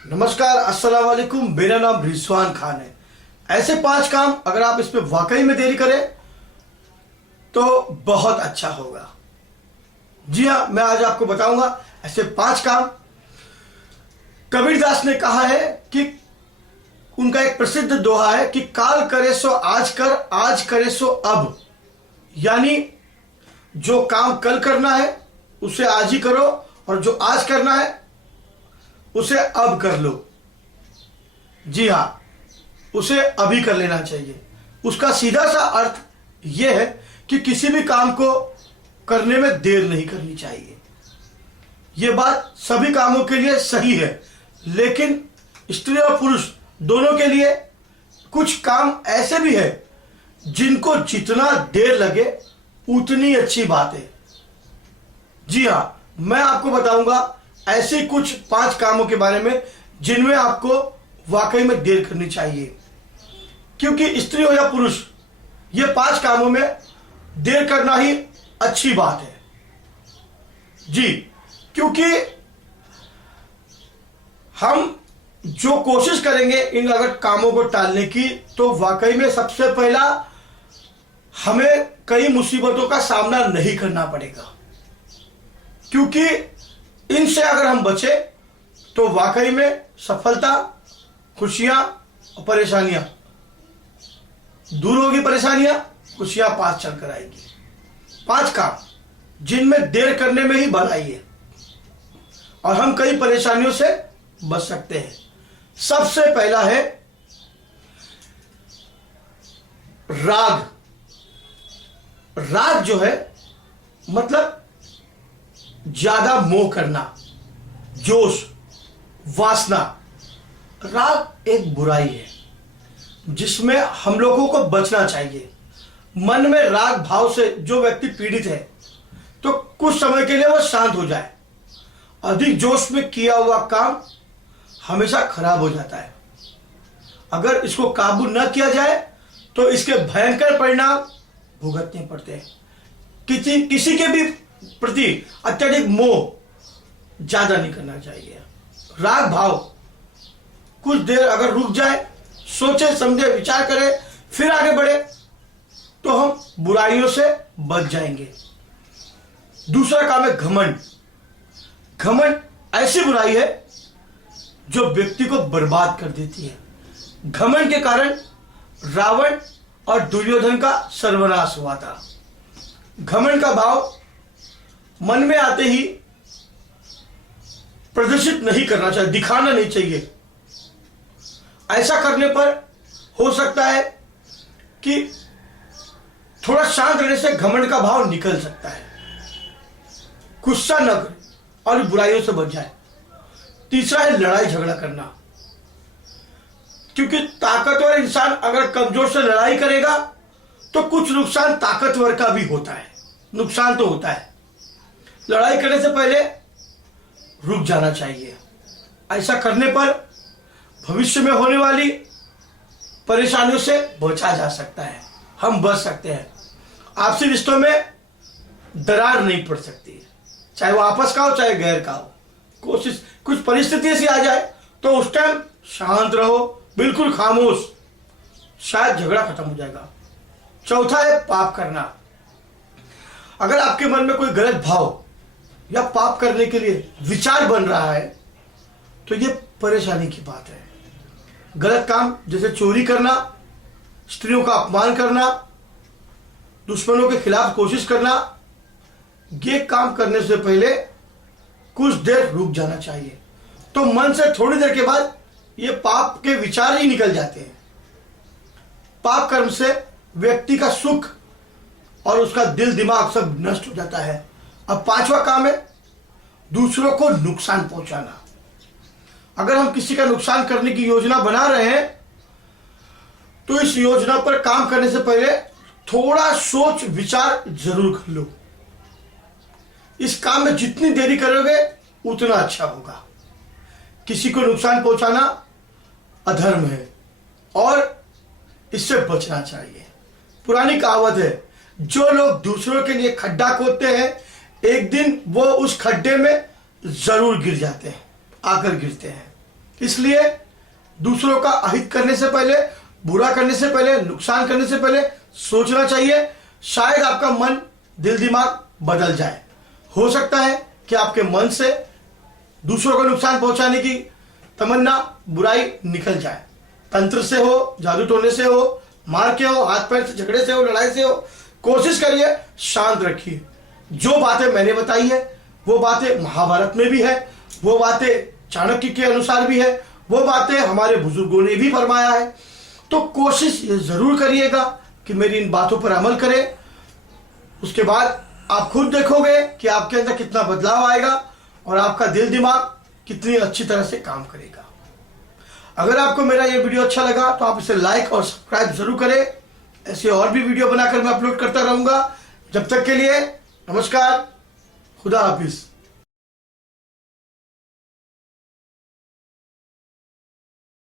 नमस्कार, अस्सलाम वालेकुम। मेरा नाम रिजवान खान है। ऐसे 5 काम अगर आप इसमें वाकई में देरी करें तो बहुत अच्छा होगा। जी हाँ, मैं आज आपको बताऊंगा ऐसे 5 काम। कबीरदास ने कहा है कि उनका एक प्रसिद्ध दोहा है कि काल करे सो आज कर, आज करे सो अब। यानी जो काम कल करना है उसे आज ही करो और जो आज करना है उसे अब कर लो। जी हाँ, उसे अभी कर लेना चाहिए। उसका सीधा सा अर्थ यह है कि किसी भी काम को करने में देर नहीं करनी चाहिए। यह बात सभी कामों के लिए सही है, लेकिन स्त्री और पुरुष दोनों के लिए कुछ काम ऐसे भी है जिनको जितना देर लगे उतनी अच्छी बात है। जी हाँ, मैं आपको बताऊंगा ऐसे कुछ 5 कामों के बारे में जिनमें आपको वाकई में देर करनी चाहिए। क्योंकि स्त्री हो या पुरुष, ये 5 कामों में देर करना ही अच्छी बात है। जी, क्योंकि हम जो कोशिश करेंगे इन अगर कामों को टालने की, तो वाकई में सबसे पहला हमें कई मुसीबतों का सामना नहीं करना पड़ेगा। क्योंकि इनसे अगर हम बचे तो वाकई में सफलता, खुशियां और परेशानियां दूर होगी। परेशानियां, खुशियां पास चलकर आएगी। 5 काम जिनमें देर करने में ही भलाई है और हम कई परेशानियों से बच सकते हैं। सबसे पहला है राग। राग जो है मतलब ज्यादा मोह करना, जोश, वासना। राग एक बुराई है जिसमें हम लोगों को बचना चाहिए। मन में राग भाव से जो व्यक्ति पीड़ित है तो कुछ समय के लिए वह शांत हो जाए। अधिक जोश में किया हुआ काम हमेशा खराब हो जाता है। अगर इसको काबू न किया जाए तो इसके भयंकर परिणाम भुगतने पड़ते हैं। किसी के भी प्रति अत्यधिक मोह ज्यादा नहीं करना चाहिए। राग भाव कुछ देर अगर रुक जाए, सोचे समझे विचार करे, फिर आगे बढ़े, तो हम बुराइयों से बच जाएंगे। दूसरा काम है घमंड। घमंड ऐसी बुराई है जो व्यक्ति को बर्बाद कर देती है। घमंड के कारण रावण और दुर्योधन का सर्वनाश हुआ था। घमंड का भाव मन में आते ही प्रदर्शित नहीं करना चाहिए, दिखाना नहीं चाहिए। ऐसा करने पर हो सकता है कि थोड़ा शांत रहने से घमंड का भाव निकल सकता है। गुस्सा न करे और बुराइयों से बच जाए। तीसरा है लड़ाई झगड़ा करना। क्योंकि ताकतवर इंसान अगर कमजोर से लड़ाई करेगा तो कुछ नुकसान ताकतवर का भी होता है। नुकसान तो होता है। लड़ाई करने से पहले रुक जाना चाहिए। ऐसा करने पर भविष्य में होने वाली परेशानियों से बचा जा सकता है। हम बच सकते हैं। आपसी रिश्तों में दरार नहीं पड़ सकती है, चाहे वो आपस का हो चाहे गैर का हो। कोशिश कुछ परिस्थिति ऐसी आ जाए तो उस टाइम शांत रहो, बिल्कुल खामोश, शायद झगड़ा खत्म हो जाएगा। चौथा है पाप करना। अगर आपके मन में कोई गलत भाव या पाप करने के लिए विचार बन रहा है तो यह परेशानी की बात है। गलत काम जैसे चोरी करना, स्त्रियों का अपमान करना, दुश्मनों के खिलाफ कोशिश करना, ये काम करने से पहले कुछ देर रुक जाना चाहिए। तो मन से थोड़ी देर के बाद ये पाप के विचार ही निकल जाते हैं। पाप कर्म से व्यक्ति का सुख और उसका दिल दिमाग सब नष्ट हो जाता है। अब 5वां काम है दूसरों को नुकसान पहुंचाना। अगर हम किसी का नुकसान करने की योजना बना रहे हैं तो इस योजना पर काम करने से पहले थोड़ा सोच विचार जरूर कर लो। इस काम में जितनी देरी करोगे उतना अच्छा होगा। किसी को नुकसान पहुंचाना अधर्म है और इससे बचना चाहिए। पुरानी कहावत है, जो लोग दूसरों के लिए खड्डा खोदते हैं एक दिन वो उस खड्डे में जरूर गिर जाते हैं, आकर गिरते हैं। इसलिए दूसरों का अहित करने से पहले, बुरा करने से पहले, नुकसान करने से पहले सोचना चाहिए। शायद आपका मन, दिल दिमाग बदल जाए। हो सकता है कि आपके मन से दूसरों को नुकसान पहुंचाने की तमन्ना, बुराई निकल जाए। तंत्र से हो, जादू टोने से हो, मार के हो, हाथ पैर से झगड़े से हो, लड़ाई से हो, कोशिश करिए शांत रखिए। जो बातें मैंने बताई है वो बातें महाभारत में भी है, वो बातें चाणक्य के अनुसार भी है, वो बातें हमारे बुजुर्गों ने भी फरमाया है। तो कोशिश ये जरूर करिएगा कि मेरी इन बातों पर अमल करें। उसके बाद आप खुद देखोगे कि आपके अंदर कितना बदलाव आएगा और आपका दिल दिमाग कितनी अच्छी तरह से काम करेगा। अगर आपको मेरा ये वीडियो अच्छा लगा तो आप इसे लाइक और सब्सक्राइब जरूर करें। ऐसे और भी वीडियो बनाकर मैं अपलोड करता रहूंगा। जब तक के लिए नमस्कार, खुदा हाफिज।